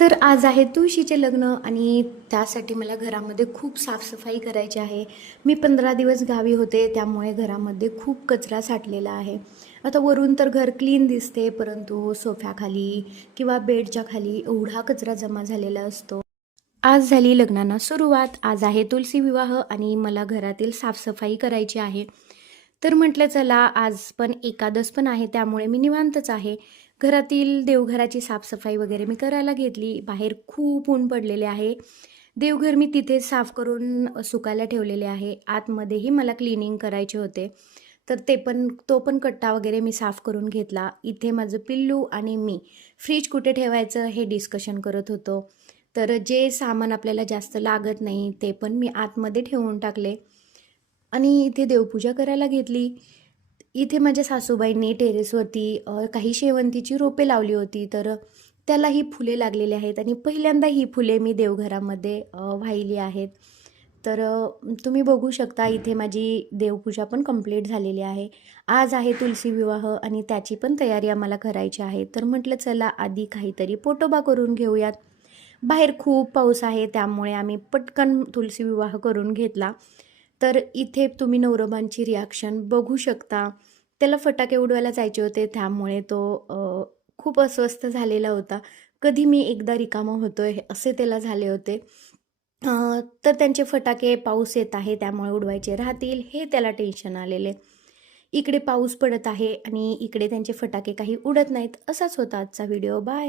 तर आज आहे तुळशीचे लग्न आणि त्यासाठी मला घरामध्ये खूप साफसफाई करायची आहे. मी 15 दिवस गावी होते, त्यामुळे घरामध्ये खूप कचरा साठलेला आहे. आता वरून तर घर क्लीन दिसते, परंतु सोफ्याखाली किंवा बेडच्या खाली एवढा कचरा जमा झालेला असतो. आज झाली लग्नांना सुरुवात. आज आहे तुलसी विवाह आणि मला घरातील साफसफाई करायची आहे. तर म्हटलं चला आज पण एकादश पण आहे, त्यामुळे मी निवांतच आहे. घरातील देवघराची साफसफाई वगैरे मी करायला घेतली. बाहेर खूप ऊन पडलेले आहे. देवघर मी तिथेच साफ करून सुकायला ठेवलेले आहे. आतमध्येही मला क्लिनिंग करायचे होते. तर तो पण कट्टा वगैरे मी साफ करून घेतला. इथे माझं पिल्लू आणि मी फ्रीज कुठे ठेवायचं हे डिस्कशन करत होतो. तर जे सामान आपल्याला जास्त लागत नाही ते पण मी आतमध्ये ठेवून टाकले आणि इथे देवपूजा करायला घेतली. इथे माझ्या सासूबाईंनी टेरेसवरती काही शेवंतीची रोपे लावली होती, तर त्यालाही फुले लागलेली आहेत आणि पहिल्यांदा ही फुले मी देवघरामध्ये वाहिली आहेत. तर तुम्ही बघू शकता इथे माझी देवपूजा पण कंप्लीट झालेली आहे. आज आहे तुलसी विवाह आणि त्याची पण तयारी आम्हाला करायची आहे. तर म्हटलं चला आधी काहीतरी पोटोबा करून घेऊयात. बाहेर खूप पाऊस आहे, त्यामुळे आम्ही पटकन तुलसी विवाह करून घेतला. तर इथे तुम्ही नवरोबांची रिॲक्शन बघू शकता. त्याला फटाके उडवायला जायचे होते, त्यामुळे तो खूप अस्वस्थ झालेला होता. कधी मी एकदा रिकामा होतोय असे त्याला झाले होते. अ, तर त्यांचे फटाके पाऊस येत आहे त्यामुळे उडवायचे राहतील हे त्याला टेन्शन आलेले. इकडे पाऊस पडत आहे आणि इकडे त्यांचे फटाके काही उडत नाहीत. असाच होता आजचा व्हिडिओ. बाय.